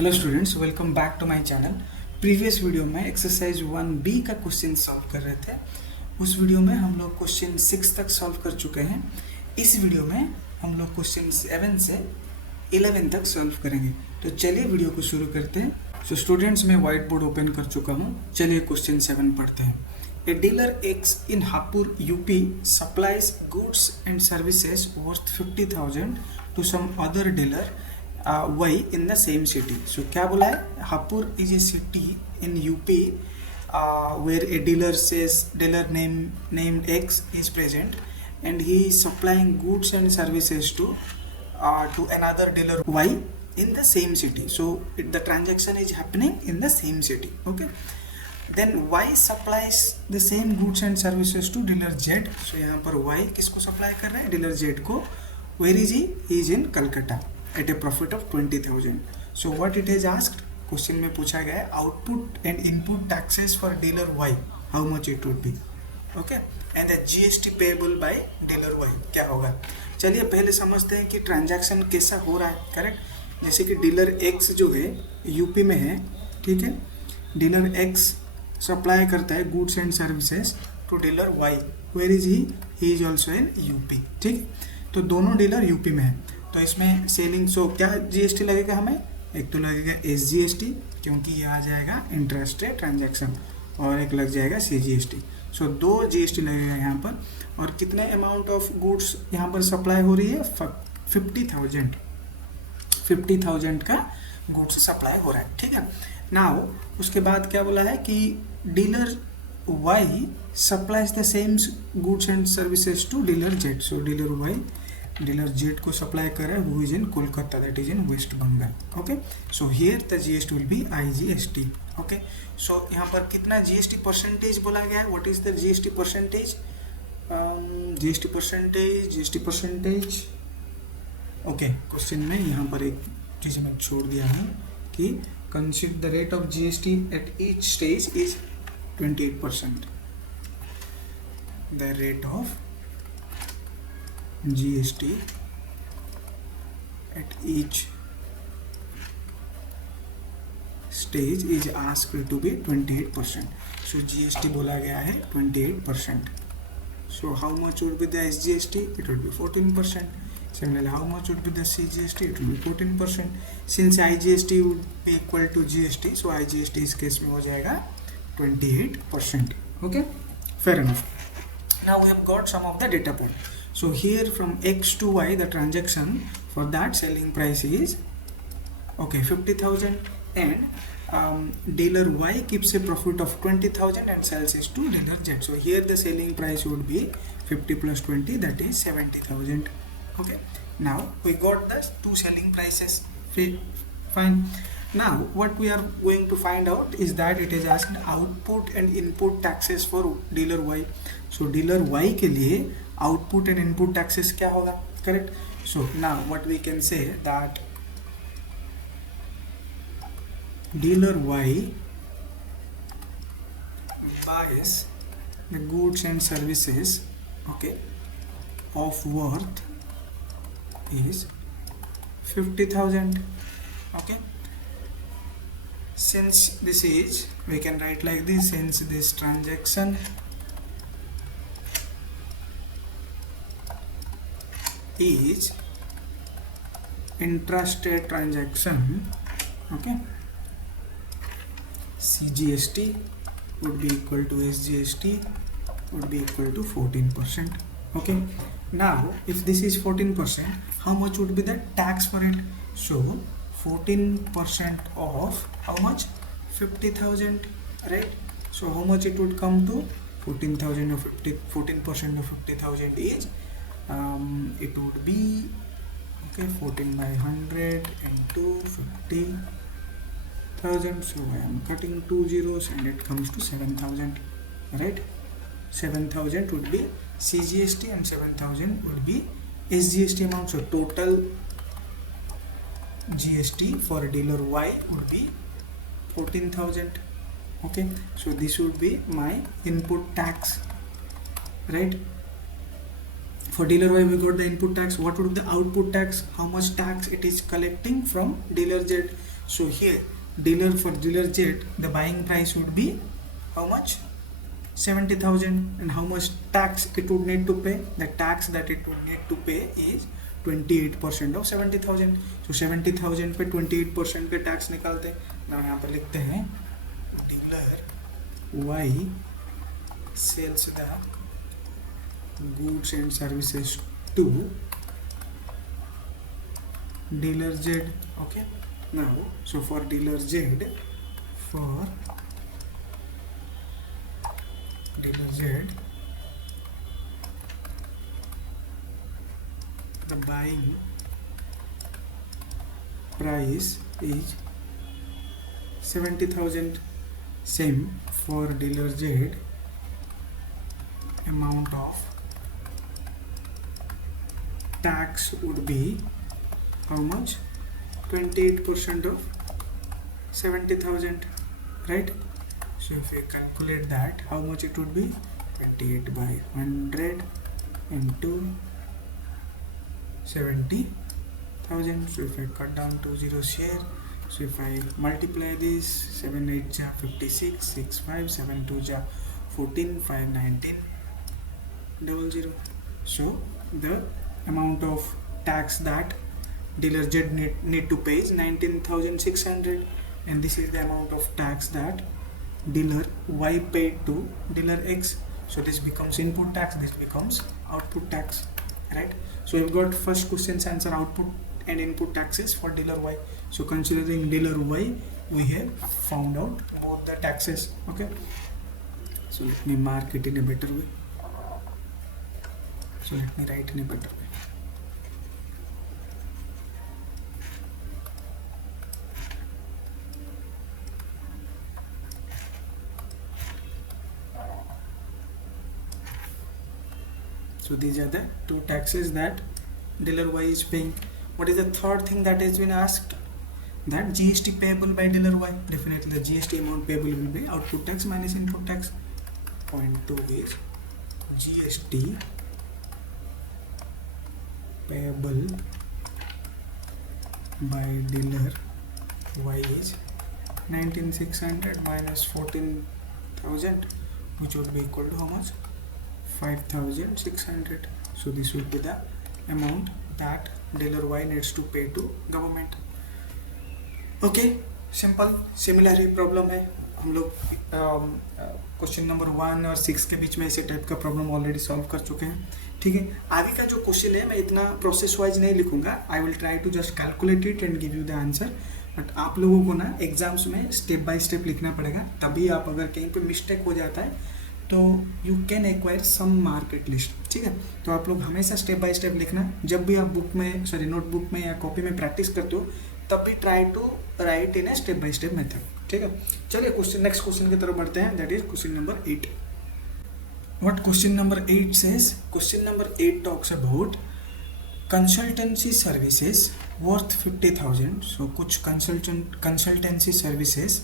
Hello students, welcome back to my channel. Previous video में exercise 1B का question solve कर रहे थे। उस वीडियो में हम लोग क्वेश्चन 6 तक सॉल्व कर चुके हैं। इस वीडियो में हम लोग क्वेश्चन 7 से 11 तक सॉल्व करेंगे। तो चलिए वीडियो को शुरू करते हैं। सो स्टूडेंट्स, मैं व्हाइट बोर्ड ओपन कर चुका हूँ। चलिए क्वेश्चन 7 पढ़ते हैं। A dealer X in Hapur, UP supplies goods and services worth 50,000 to some other dealer Y in the same city. So क्या बोला है? Hapur is a city in UP where a dealer named X is present, and he is supplying goods and services to another dealer Y in the same city. So the transaction is happening in the same city. Okay. Then Y supplies the same goods and services to dealer Z. So यहाँ पर Y किसको सप्लाई कर रहे हैं? Dealer Z को. Where is he? He is in Calcutta at a profit of 20,000. So what it has asked? Question में पूछा गया है output and input taxes for dealer Y. How much it would be? Okay. And the GST payable by dealer Y क्या होगा? चलिए पहले समझते हैं कि ट्रांजैक्शन कैसा हो रहा है. करेक्ट. जैसे कि डीलर X जो है यूपी में है. ठीक है. डीलर X सप्लाई करता है goods and services to dealer Y. Where is he is also in UP. ठीक. तो दोनों डीलर यूपी में है. तो इसमें सेलिंग सो क्या जीएसटी लगेगा हमें? एक तो लगेगा एसजीएसटी क्योंकि ये आ जाएगा इंटरेस्ट रेट ट्रांजैक्शन, और एक लग जाएगा सीजीएसटी. सो दो जीएसटी लगेगा यहाँ पर. और कितने अमाउंट ऑफ गुड्स यहाँ पर सप्लाई हो रही है? 50,000 का गुड्स सप्लाई हो रहा है. ठीक है. नाउ उसके बाद क्या बोला है कि dealer Y supplies the same goods and services to dealer Z. So dealer Y dealer Z को सप्लाई कर रहा है who is in Kolkata, that is in West Bengal. Okay. So here the GST will be IGST. Okay. So यहाँ पर कितना GST percentage बोला गया है? What is the GST percentage? GST percentage okay. Question में यहाँ पर एक चीज मैं छोड़ दिया हूँ कि consider the rate of GST at each stage is 28%. The rate of GST at each stage is asked to be 28%. So GST बोला गया है 28%. So how much would be the SGST? It would be 14%. Similarly, how much would be the CGST? It will be 14%. Since IGST would be equal to GST, so IGST इस case में हो जाएगा 28%. Okay, fair enough. Now we have got some of the data point. So here from X to Y, the transaction for that selling price is 50,000, and dealer Y keeps a profit of 20,000 and sells it to dealer Z. So here the selling price would be 50 plus 20, that is 70,000. Okay. Now we got the two selling prices. Fine. Now what we are going to find out is that it is asked output and input taxes for dealer Y. So dealer Y के लिए output and input taxes क्या होगा? Correct. So now what we can say that dealer Y buys the goods and services, okay, of worth is 50,000. Okay. Since this is, we can write like this, since this transaction is intrastate transaction, okay, CGST would be equal to SGST would be equal to 14%. Okay. Now if this is 14%, how much would be the tax for it? So 14% of how much? 50,000, right? So how much it would come to? 14,000 of 14% of 50,000 is it would be 14 by 100 into 50,000. So I am cutting 2 zeros and it comes to 7,000, right? 7,000 would be CGST and 7,000 would be SGST amount. So total GST for dealer Y would be 14,000. Okay. So this would be my input tax, right? For dealer Y we got the input tax. What would be the output tax? How much tax it is collecting from dealer Z? So here for dealer Z, the buying price would be how much? 70,000. And how much tax it would need to pay? The tax that it would need to pay is 28% of 70,000. So 70,000 पे 28% के टैक्स निकालते हैं ना, यहाँ पर लिखते हैं dealer Y sells the goods and services to dealer Z. Okay, now so for dealer Z, the buying price is 70,000. Same for dealer Z, amount of tax would be how much? 28% of 70,000, right? So if we calculate that, how much it would be? 28 by 100 into 70,000. So if I cut down to zeros here, so if I multiply this, 7 8 ja 56, 6 5, 7 2 ja 14, 5 19 00. So the amount of tax that dealer Z need to pay is 19,600, and this is the amount of tax that dealer Y paid to dealer X. So this becomes input tax, this becomes output tax, right? So we've got first question's answer, output and input taxes for dealer Y. So considering dealer Y, we have found out both the taxes. Okay, so let me mark it in a better way. So let me write in a better way. So these are the two taxes that dealer Y is paying. What is the third thing that has been asked? That GST payable by dealer Y. Definitely the GST amount payable will be output tax minus input tax. Point 2 is GST payable by dealer Y is 19,600 minus 14,000, which would be equal to how much? 5,600. So this would be the amount that dealer Y needs to pay to government. Okay, simple similar ही प्रॉब्लम है. हम लोग question number 1 और 6 के बीच में ऐसे टाइप का problem already solve कर चुके हैं. ठीक है, आगे का जो क्वेश्चन है मैं इतना प्रोसेस वाइज नहीं लिखूंगा. I will try to just calculate it and give you the answer. But आप लोगों को ना एग्जाम्स में स्टेप बाय स्टेप लिखना पड़ेगा, तभी आप अगर कहीं पे मिस्टेक हो जाता है तो you can acquire some mark at least. ठीक है, तो आप लोग हमेशा स्टेप बाय स्टेप लिखना. जब भी आप बुक में नोटबुक में या कॉपी में प्रैक्टिस करते हो तब भी try to write in a step by step method. ठीक है, चलिए नेक्स्ट क्वेश्चन की तरफ बढ़ते हैं. That is question number 8. What question number 8 says? Question number 8 talks about consultancy services worth 50,000. So कुछ कंसल्टेंसी सर्विसेज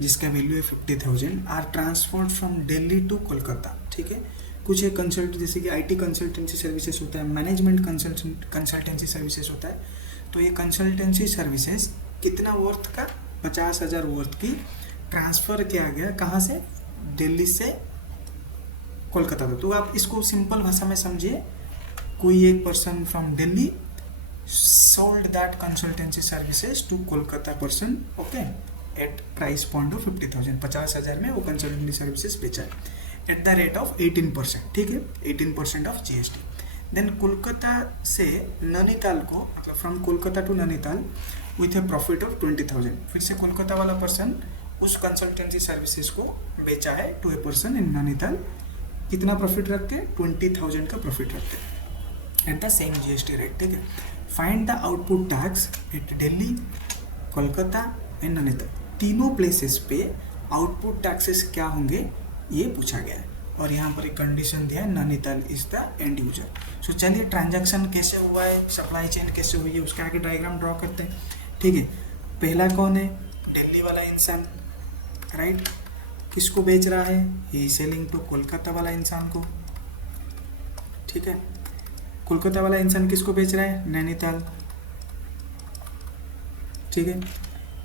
जिसका वैल्यू है 50,000 are transferred from Delhi to Kolkata. ठीक है, कुछ एक कंसल्ट जैसे कि आईटी कंसल्टेंसी सर्विसेज होता है, मैनेजमेंट कंसल्टेंसी सर्विसेज होता है. तो ये कंसल्टेंसी सर्विसेज कितना वर्थ का? 50,000 वर्थ की ट्रांसफ़र किया गया. कहाँ से? दिल्ली से कोलकाता तक. तो आप इसको सिंपल भाषा में समझिए, कोई एक person from Delhi sold that consultancy services to Kolkata person. Okay, at price point of 50,000. 50,000 में वो कंसल्टेंसी सर्विसेज बेचा है एट द रेट ऑफ 18%. ठीक है, 18% ऑफ GST. देन कोलकाता से नैनीताल को, मतलब from Kolkata to Nainital with a profit of 20,000. फिर से कोलकाता वाला पर्सन उस कंसल्टेंसी सर्विसेज को बेचा है to a person in Nainital. कितना प्रॉफिट रखते हैं? 20,000 का प्रॉफिट रखते हैं at the same GST rate. ठीक है, find the output tax at Delhi, Kolkata and Nainital. तीनों प्लेसेस पे आउटपुट टैक्सेस क्या होंगे ये पूछा गया है. और यहाँ पर एक कंडीशन दिया है, Nainital is the end user. So चलिए ट्रांजैक्शन कैसे हुआ है, सप्लाई चेन कैसे हुई है, उसका आगे डायग्राम ड्रॉ करते हैं. ठीक है, पहला कौन है? दिल्ली वाला इंसान, राइट. किसको बेच रहा है? ही सेलिंग टू कोलकाता वाला इंसान को. ठीक है, कोलकाता वाला इंसान किसको बेच रहा है? नैनीताल. ठीक है,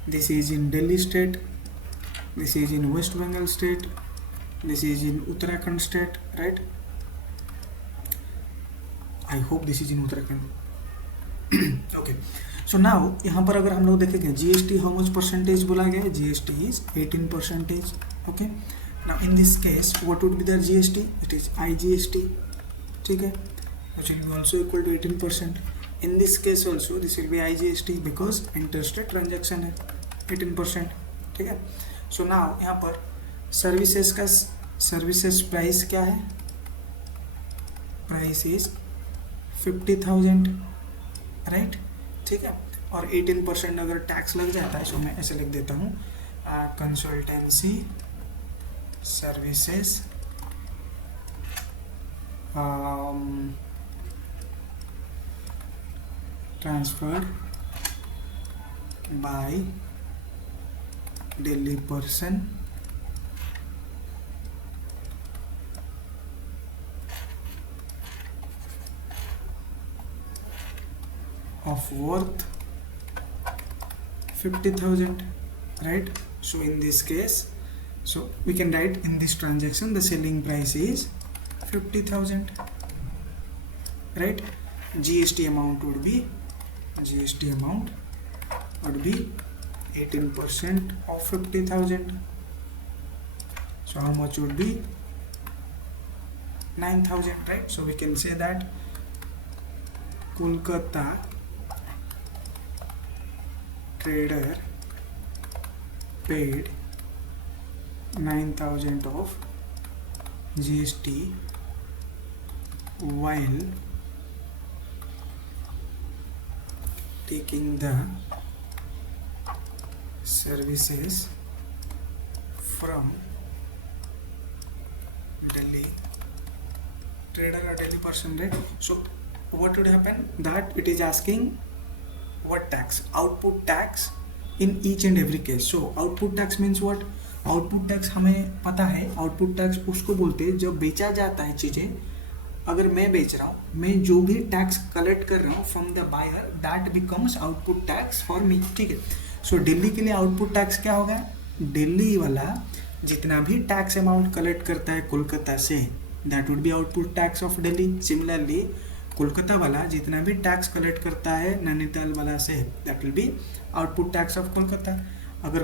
this is in Delhi state, this is in West Bengal state, this is in Uttarakhand state, right? I hope this is in Uttarakhand. Okay, so now यहाँ पर अगर हम लोग देखेंगे GST how much percentage बोला गया है, GST is 18%. Okay, now in this case what would be the GST? It is IGST, ठीक है, which will be also equal to 18%. In this case also this will be IGST because interstate transaction है 18%, ठीक है. So now यहाँ पर सर्विसेज का services price क्या है, प्राइस इज 50,000, राइट, ठीक है. और 18% अगर टैक्स लग जाता है, सो मैं ऐसे लिख देता हूँ consultancy services transferred by Delhi person of worth 50,000, right? So in this case, so we can write in this transaction the selling price is 50,000, right? GST amount would be 18% of 50,000. So how much would be 9,000, right? So we can say that Kolkata trader paid 9,000 of GST while taking the services from Delhi trader or Delhi person, right? So what would happen, that it is asking what tax, output tax in each and every case. So output tax means what? Output tax हमें पता है, output tax उसको बोलते हैं जब बेचा जाता है चीज़ें. अगर मैं बेच रहा हूँ, मैं जो भी टैक्स कलेक्ट कर रहा हूँ from the buyer, that becomes output tax for me, ठीक है. सो दिल्ली के लिए आउटपुट टैक्स क्या होगा, दिल्ली वाला जितना भी टैक्स अमाउंट कलेक्ट करता है कोलकाता से, that would B output tax of Delhi. सिमिलरली कोलकाता वाला जितना भी टैक्स कलेक्ट करता है नैनीताल वाला से, that will be output tax of Kolkata. अगर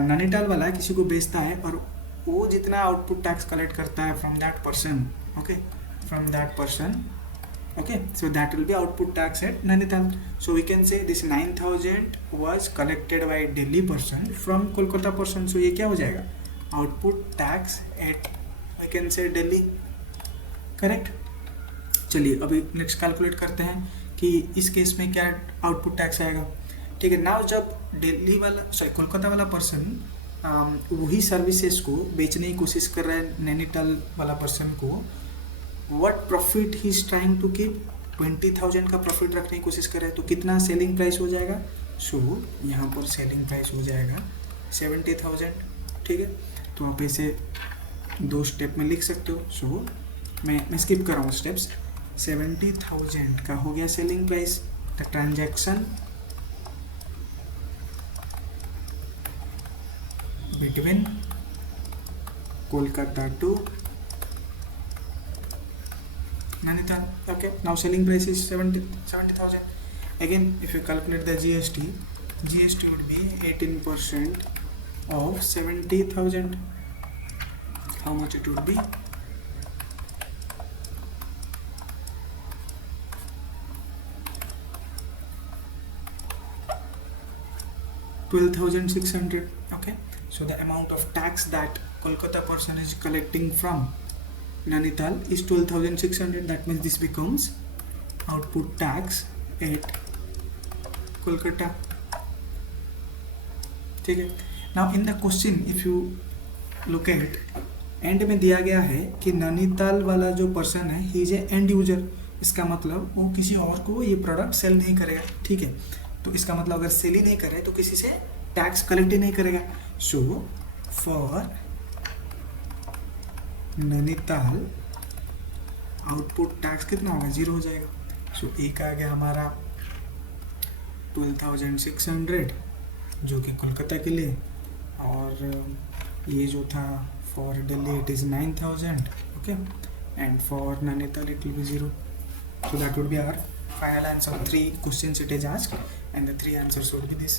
नैनीताल वाला किसी को बेचता है और वो जितना आउटपुट टैक्स कलेक्ट करता है from that person, okay, from that person, okay, so that will be output tax at Nainital. So we can say this 9,000 was collected by Delhi person from Kolkata person. So ये क्या हो जाएगा, output tax at we can say Delhi, correct. चलिए अभी next calculate करते हैं कि इस केस में क्या आउटपुट टैक्स आएगा, ठीक है. नाउ जब दिल्ली वाला कोलकाता वाला पर्सन वही सर्विसेज को बेचने की कोशिश कर रहा है नैनीताल वाला पर्सन को, what profit he is trying to keep, 20,000 का प्रॉफिट रखने की कोशिश कर रहे हैं, तो कितना सेलिंग प्राइस हो जाएगा. सो यहाँ पर सेलिंग प्राइस हो जाएगा 70,000, ठीक है. तो आप इसे दो स्टेप में लिख सकते हो. सो मैं स्किप कर रहा हूँ स्टेप्स. 70,000 का हो गया selling price. The transaction between Kolkata to Nainital. Okay, now selling price is 70,000. Again, if you calculate the GST would be 18% of 70,000. How much it would be? 12,600. Okay, so the amount of tax that Kolkata person is collecting from Nainital is 12,600. That means this becomes output tax at Kolkata. ठीक है. Now in the question if you look at and में दिया गया है कि नैनीताल वाला जो पर्सन है he is a end user. इसका मतलब वो किसी और को ये प्रोडक्ट सेल नहीं करेगा, ठीक है. तो इसका मतलब अगर सेल ही नहीं करे तो किसी से टैक्स कलेक्ट ही नहीं करेगा. So for Nainital output tax कितना होगा, 0 हो जाएगा. सो एक आ गया हमारा 12,600 जो कि कोलकाता के लिए, और ये जो था फॉर Delhi it is 9,000, okay, and for Nainital it will be 0. So that would be our final answer. 3 questions it is asked, and the 3 answers would be this.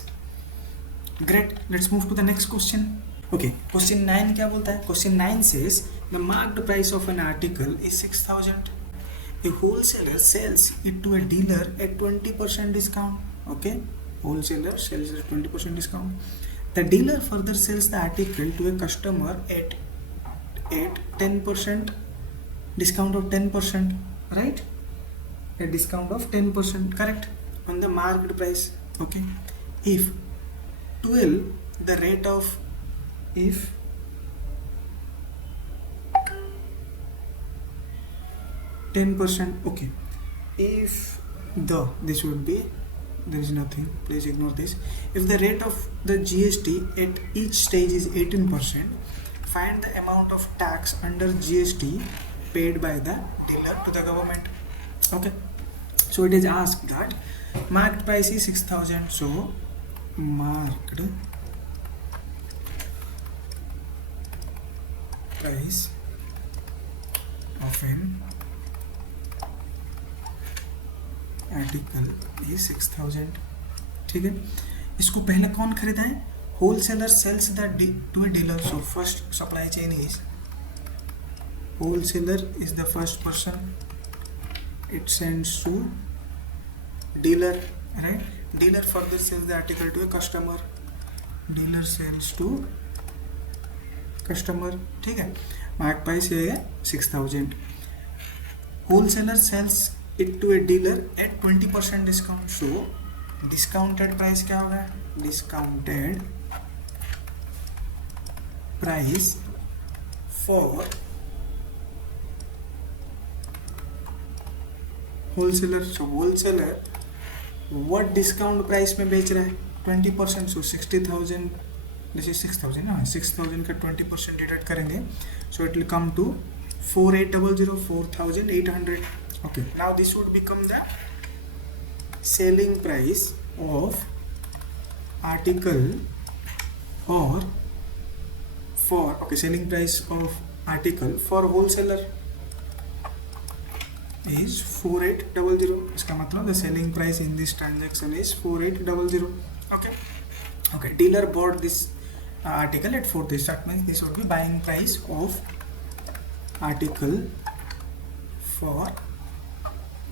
Great. Let's move to the next question. Okay. Question 9 क्या बोलता है? Question 9 says the marked price of an article is 6,000. A wholesaler sells it to a dealer at 20% discount. Okay. Wholesaler sells at 20% discount. The dealer further sells the article to a customer at 10% discount of 10%. Right? A discount of 10%, correct, on the marked price. Okay, if 12 the rate of, if 10%, okay, if the, this would be, there is nothing, please ignore this. If the rate of the GST at each stage is 18%, find the amount of tax under GST paid by the dealer to the government. Okay, so it is asked that marked price is 6,000. So marked price of an article is 6,000. ठीक है, इसको पहले कौन खरीदा है? Wholesaler sells the to a dealer. So first supply chain is wholesaler is the first person, it sends to dealer, right? Dealer further sells the article to a customer, dealer sells to customer. ठीक है, mark price ये है 6,000. wholesaler sells it to a dealer at 20% discount. so discounted price क्या होगा? discounted price for wholesaler. So wholesaler what discount price में बेच रहा है? 20%. सो 60,000, दिस इज 6,000 ना, 6,000 का 20% डिडक्ट करेंगे. So it will come to 4,800, 4,800. Okay, now this would become the selling price of article, or for, okay, selling price of article for wholesaler is 4,800. इसका मतलब the selling price in this transaction is 4,800. Okay, okay, dealer bought this article at 4. That means this would be buying price of article for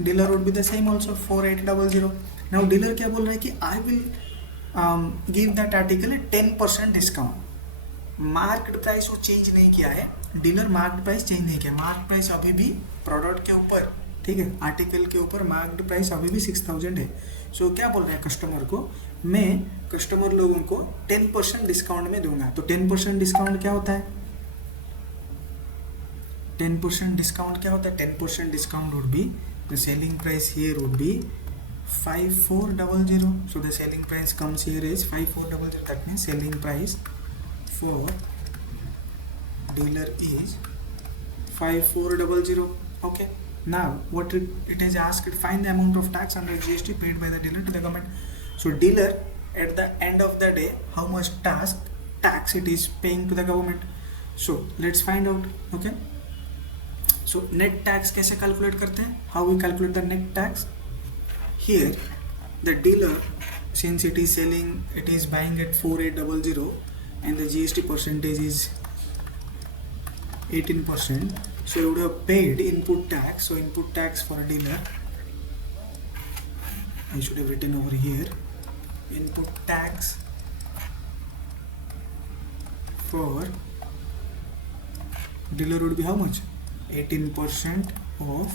dealer would be the same also, 4,800. now dealer क्या बोल रहा है कि I will give that article at 10% discount. Market price वो चेंज नहीं किया है, dealer market price change नहीं किया. मार्केट प्राइस अभी भी प्रोडक्ट के ऊपर, ठीक है, आर्टिकल के ऊपर मार्केट प्राइस अभी भी 6,000 है. सो क्या बोल रहा है कस्टमर को? मैं कस्टमर लोगों को 10% डिस्काउंट में दूंगा. तो 10% डिस्काउंट क्या होता है? 10% डिस्काउंट क्या होता है? 10% discount would be the selling price here would be 5,400. So the selling price comes here is 5,400. That means selling price for dealer is 5,400. okay, now what it is asked, find the amount of tax under GST paid by the dealer to the government. so dealer at the end of the day how much tax it is paying to the government. so let's find out. okay, so net tax कैसे calculate करते हैं? how we calculate the net tax? here the dealer, since it is selling, it is buying at 4,800 and the GST percentage is 18%. so you would have paid input tax. so input tax for a dealer, I should have written over here, input tax for dealer would be how much? 18% of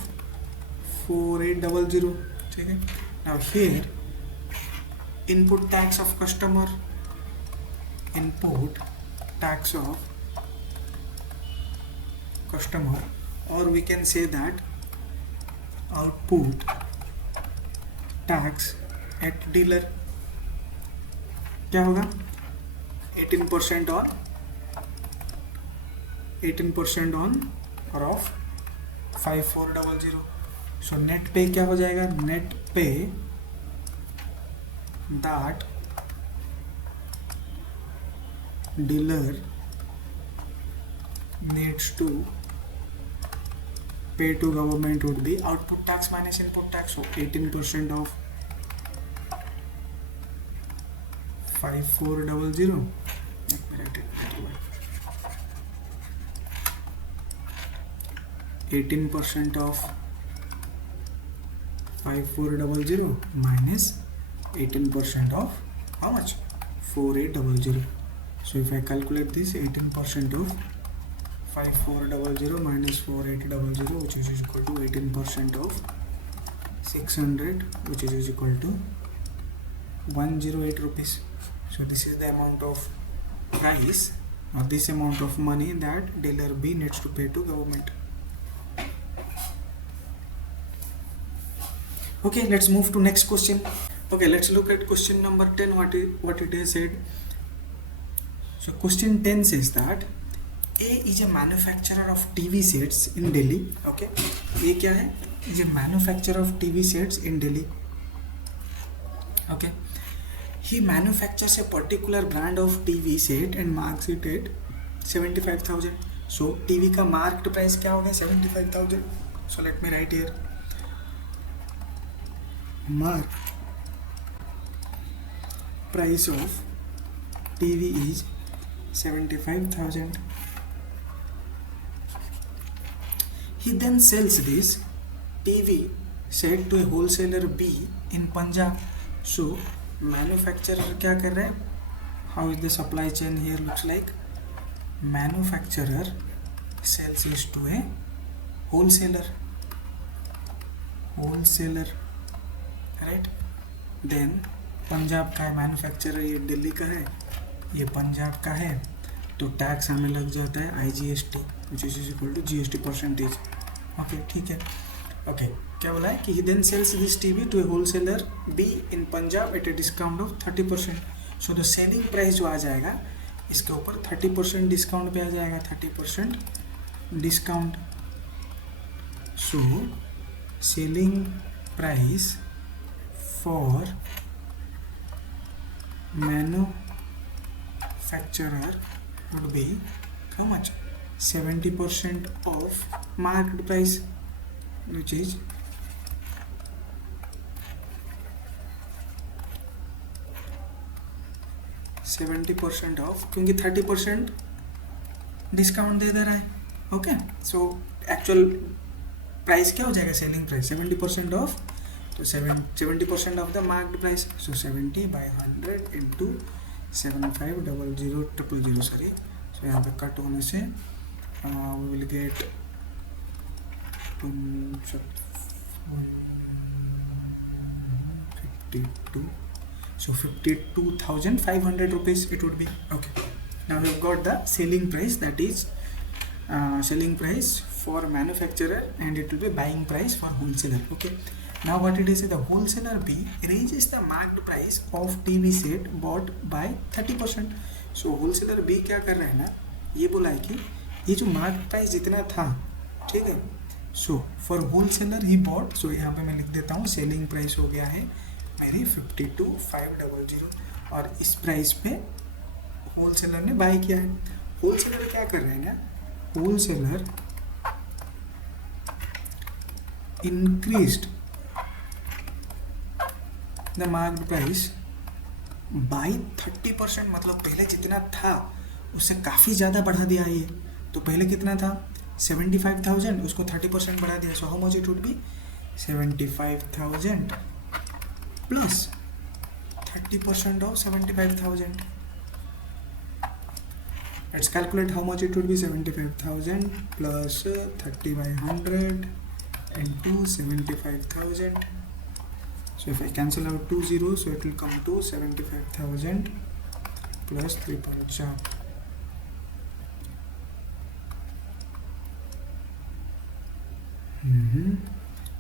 4,800. ठीक है, now here input tax of customer, input tax of customer, or we can say that output tax at dealer क्या होगा? 18% on or of 5,400. so net pay क्या हो जाएगा? net pay that dealer needs to pay to government would be output tax minus input tax. So 18% of 5400. Let me write it that way. 18% of 5400 minus 18% of how much? 4800. So if I calculate this, 18% of 5400 minus 4800, which is equal to 18% of 600, which is equal to 108 rupees. So this is the amount of price or this amount of money that dealer B needs to pay to government. Okay, let's move to next question. Okay, let's look at question number 10. What it has said. So question 10 says that A is a manufacturer of TV sets in Delhi. Okay, A क्या है? Is a manufacturer of TV sets in Delhi. Okay, he manufactures a particular brand of TV set and marks it at 75,000. So TV का marked price क्या होगा? 75,000. So let me write here. Mark price of TV is 75,000. He then sells this TV set to a wholesaler B in Punjab. So manufacturer क्या कर रहा है? How is the supply chain here looks like? Manufacturer sells this to a wholesaler. Right? Then Punjab का है मैन्युफैक्चरर, ये दिल्ली का है, ये पंजाब का है, तो टैक्स हमें लग जाता है IGST which is equal to GST percentage. Okay ठीक है. ओके क्या बोला है कि he then sells this TV to a wholesaler B in Punjab at a discount of 30%. So the selling price जो आ जाएगा इसके ऊपर 30% डिस्काउंट पे आ जाएगा, 30% discount. So selling price for manufacturer would be how much? 70% of market price, which is 70% of, क्योंकि 30% डिस्काउंट दे रहा है. Okay, so actual price क्या हो जाएगा? सेलिंग प्राइस 70% ऑफ, तो 70% of the marked price. So 70 by 100 into 750000, sorry. So यहाँ पे कट होने से we will get 52. So 52,500 rupees it would be. Okay. Now we have got the selling price, that is selling price for manufacturer, and it will be buying price for wholesaler. Okay. Now what it is, the wholesaler B raises the marked price of TV set bought by 30%. So wholesaler B क्या कर रहा है ना, ये बोला है कि ये जो मार्केट प्राइस जितना था, ठीक है, so for wholesaler he bought, so यहाँ पे मैं लिख देता हूँ सेलिंग प्राइस हो गया है मेरी 52,500, और इस प्राइस पे होलसेलर ने बाय किया है. होलसेलर क्या कर रहे हैं ना, wholesaler increased the market price by 30%, मतलब पहले जितना था उससे काफ़ी ज़्यादा बढ़ा दिया ये. तो पहले कितना था 75,000, उसको 30% बढ़ा दिया. So how much it would be? 75,000 प्लस 30% ऑफ 75,000. Let's calculate how much it would be. 75,000 प्लस 30 by 100 into 75,000. So if I cancel out 2 zeros, so it will come to 75,000 plus 3.4.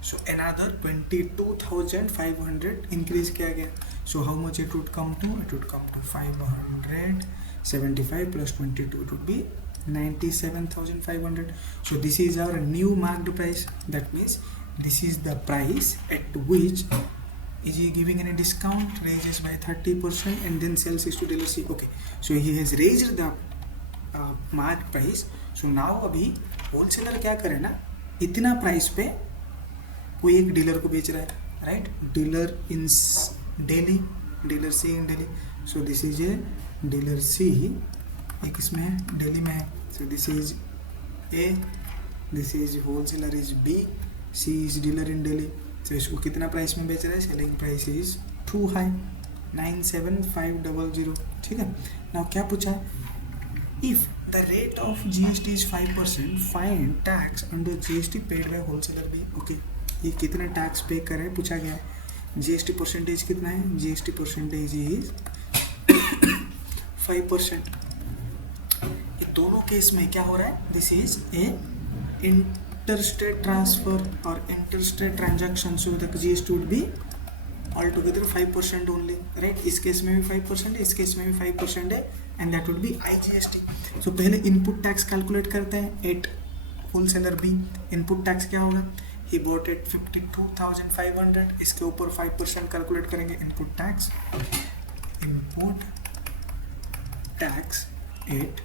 So another 22,500 increase किया गया. So how much it would come to? It would come to 575 plus 22. It would be 97,500. So this is our new marked price. That means this is the price at which is he giving any discount? Raises by 30% and then sells it to dealer C. Okay, so he has raised the market price. So now अभी होलसेलर क्या करे ना, इतना प्राइस पे कोई एक डीलर को बेच रहा है, right? Dealer in Delhi, dealer C in Delhi. So this is a dealer C, एक इसमें है, दिल्ली में है. So this is a, this is wholesaler is B, C is dealer in Delhi. तो इसको कितना प्राइस में बेच रहा है? Selling price is too high, 97500. ठीक है. नाउ क्या पूछा? If the rate of GST is 5%, find tax under GST paid bye wholesaler B. Okay, ये कितना टैक्स पे करे पूछा गया है. GST परसेंटेज कितना है? GST percentage is 5%. ये दोनों केस में क्या हो रहा है? This is a interstate transfer or interstate transaction, so the GST would be all together 5% only, right? इस केस में भी 5% है, इस केस में भी 5% है, and that would be IGST. सो पहले इनपुट टैक्स कैलकुलेट करते हैं at wholesaler B. Input tax क्या होगा? He bought at 52,500. इसके ऊपर 5% कैलकुलेट करेंगे input tax. Input tax at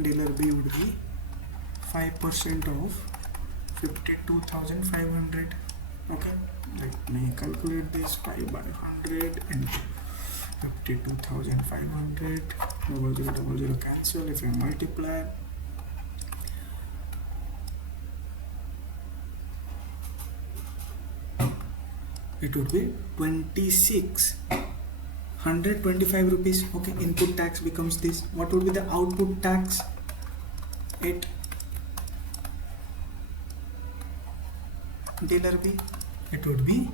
dealer B would be 5% of 52,500. Okay, let me calculate this. 5 by 100 and 52,500. 0000 cancel. If I multiply, it would be 26,125 rupees. Okay, input tax becomes this. What would be the output tax? At dealer B, it would be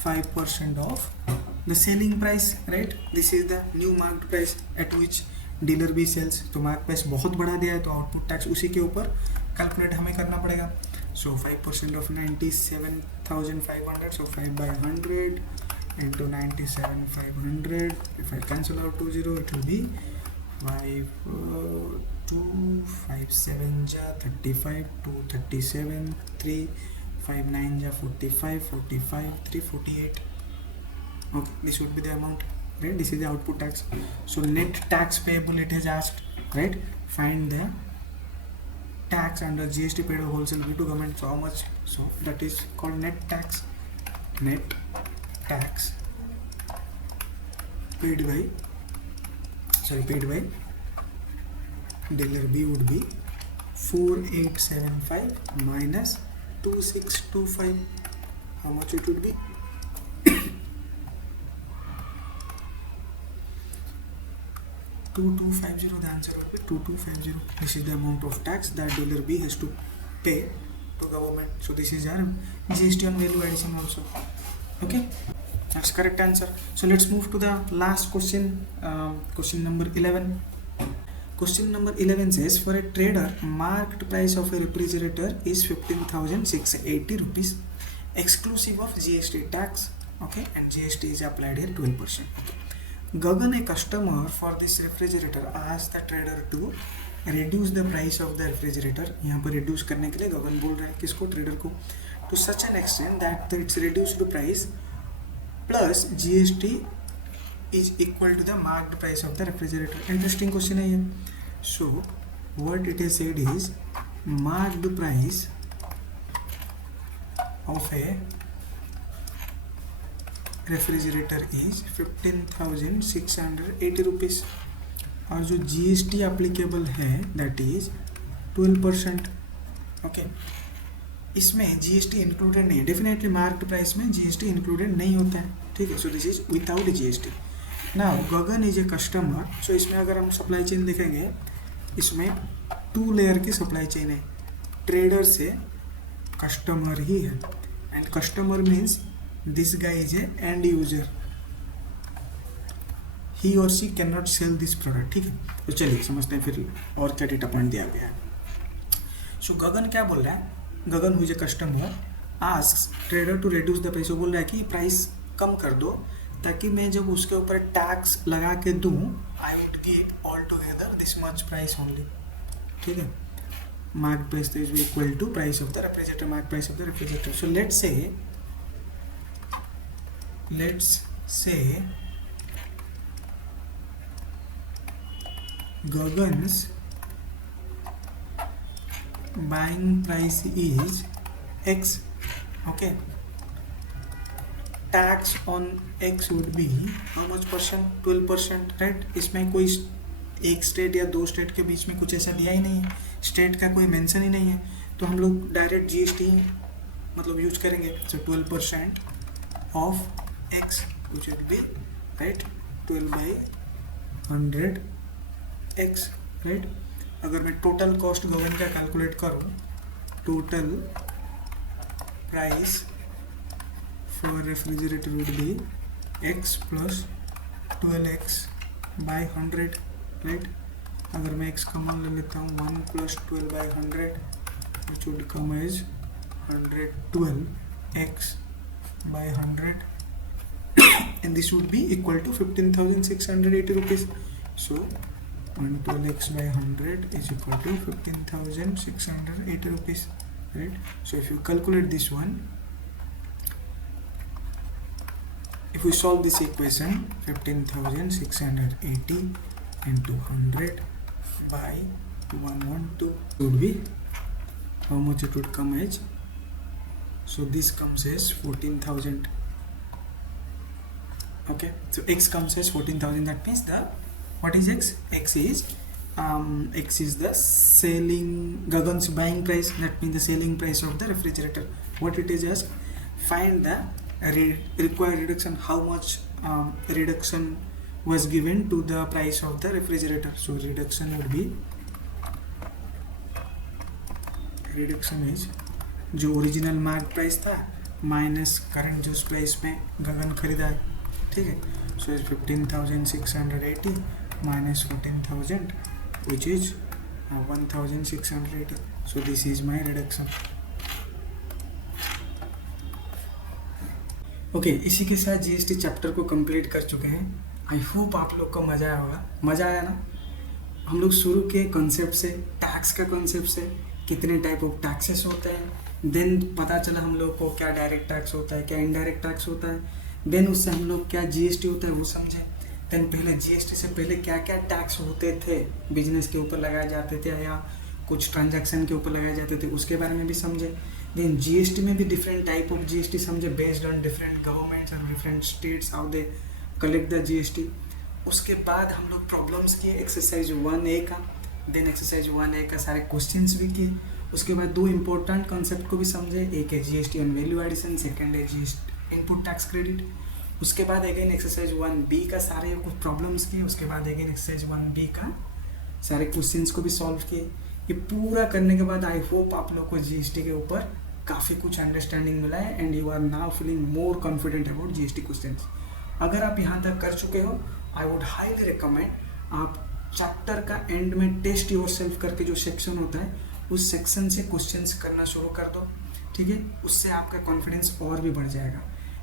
5% of the selling price, right? This is the new marked price at which dealer B sells. तो market price बहुत बढ़ा दिया है, तो output tax उसी के ऊपर कैलकुलेट हमें करना पड़ेगा. So 5% of 97,500, so 5 by 100 into 97,500. If I cancel out 20, it will be 5 2 5 7 ja 35, 2 37, 3 5 9 ja 45, 45 3 48. Okay, this would be the amount, right? This is the output tax. So net tax payable, it has asked, right? Find the tax under GST paid of wholesale B to government. So how much? So that is called net tax. Net tax paid by dealer B would be 4875 minus 2625. How much it would be? 2250. The answer would be 2250. This is the amount of tax that dealer B has to pay to government. So this is our GST on value addition also. Okay, that's correct answer. So let's move to the last question. Question number 11. Question number 11 says, for a trader, marked price of a refrigerator is 15,680 rupees exclusive of GST tax. Okay, and GST is applied here 12%. Okay. Gagan, a customer for this refrigerator, asked the trader to reduce the price of the refrigerator. यहाँ पर reduce करने के लिए गगन बोल रहा है किसको? ट्रेडर को. To such an extent that its reduced price plus GST is equal to the marked price of the refrigerator. Interesting question है ये. So what it is said is marked price of a refrigerator is 15,680 rupees और जो GST applicable है that is 12%. Okay, इसमें GST included नहीं है. Definitely marked price में GST included नहीं होता है. ठीक है. So this is without GST. Now Gagan is a customer. So इसमें अगर हम सप्लाई चेन देखेंगे, इसमें 2 लेयर की सप्लाई चेन है. ट्रेडर से कस्टमर ही है, and customer means this guy is a end user. He or she can not sell this product. ठीक है. तो चलिए समझते हैं फिर और क्या डेटा पॉइंट दिया गया है. सो गगन क्या बोल रहा है? गगन हुई a customer asks trader to reduce the price. वो बोल रहा है कि प्राइस कम कर दो ताकि मैं जब उसके ऊपर टैक्स लगा के दूँ, I would give all together this much price only. ठीक है. Mark price is equal to price of the refrigerator, mark price of the refrigerator. So let's say let's say Gagan's buying price is X. Okay. Tax on X would be how much percent? 12%, right? इसमें कोई एक स्टेट या दो स्टेट के बीच में कुछ ऐसा दिया ही नहीं है, स्टेट का कोई मेंशन ही नहीं है, तो हम लोग डायरेक्ट जीएसटी मतलब यूज करेंगे. सो 12% of X which would be right 12/100 X, right. अगर मैं टोटल कॉस्ट गवर्न का कैलकुलेट करूँ, total price for refrigerator would be X plus 12x/100, right. अगर मैं X कॉमन ले लेता हूँ 1 + 12/100 which would come as 112x/100 and this would be equal to 15,680 rupees. So 112x/100 is equal to 15,680 rupees, right? So if you calculate this one, if we solve this equation, 15,680 into 100 by 112 would be how much it would come as. So this comes as 14,000. Okay, so X comes as 14,000. That means the what is X? X is the selling Gagan's buying price. That means the selling price of the refrigerator. What it is just find the required reduction. How much reduction was given to the price of the refrigerator? So reduction would be, reduction is जो original mark price था minus current जो प्राइस में गगन खरीदा है, ठीक है. सो 15,680 minus 14,000 which is 1,680. So this is my reduction. Okay, इसी के साथ जीएसटी चैप्टर को कंप्लीट कर चुके हैं. आई होप आप लोग को मज़ा आया होगा. मज़ा आया ना. हम लोग शुरू के कॉन्सेप्ट से, टैक्स का कॉन्सेप्ट से, कितने टाइप ऑफ टैक्सेस होते हैं, देन पता चला हम लोग को क्या डायरेक्ट टैक्स होता है, क्या इनडायरेक्ट टैक्स होता है, देन उससे हम लोग क्या जीएसटी होता है वो समझे. देन पहले जीएसटी से पहले क्या क्या टैक्स होते थे, बिजनेस के ऊपर लगाए जाते थे या कुछ ट्रांजैक्शन के ऊपर लगाए जाते थे, उसके बारे में भी समझे. देन जीएसटी में भी डिफरेंट टाइप ऑफ जीएसटी समझे, बेस्ड ऑन डिफरेंट गवर्नमेंट्स और different states how they collect the GST. उसके बाद हम लोग प्रॉब्लम्स किए एक्सरसाइज 1A का. देन एक्सरसाइज 1A का सारे क्वेश्चंस भी किए. उसके बाद दो इंपॉर्टेंट कॉन्सेप्ट को भी समझे. एक है GST on value addition, second है जीएसटी इनपुट टैक्स क्रेडिट. उसके बाद अगेन एक्सरसाइज 1B का सारे कुछ प्रॉब्लम्स किए. उसके बाद अगेन एक्सरसाइज 1B का सारे क्वेश्चंस को भी सॉल्व किए. ये पूरा करने के बाद आई होप आप लोग को जीएसटी के ऊपर काफ़ी कुछ अंडरस्टैंडिंग मिला है and you are now feeling more confident about GST questions. अगर आप यहाँ तक कर चुके हो, आई वुड हाईली रिकमेंड आप चैप्टर का एंड में टेस्ट योरसेल्फ करके जो सेक्शन होता है उस सेक्शन से क्वेश्चंस करना शुरू कर दो, ठीक है. उससे आपका कॉन्फिडेंस और भी बढ़ जाएगा.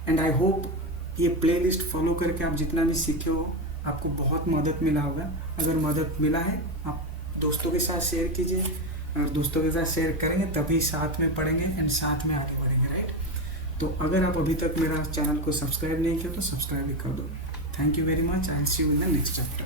एंड आई होप ये प्लेलिस्ट फॉलो करके आप जितना भी सीखे हो आपको बहुत मदद मिला होगा. अगर मदद मिला है आप दोस्तों के साथ शेयर कीजिए, और दोस्तों के साथ शेयर करेंगे तभी साथ में पढ़ेंगे एंड साथ में आगे बढ़ेंगे, राइट. तो अगर आप अभी तक मेरा चैनल को सब्सक्राइब नहीं किया तो सब्सक्राइब भी कर दो. Thank you very much. I will see you in the next chapter.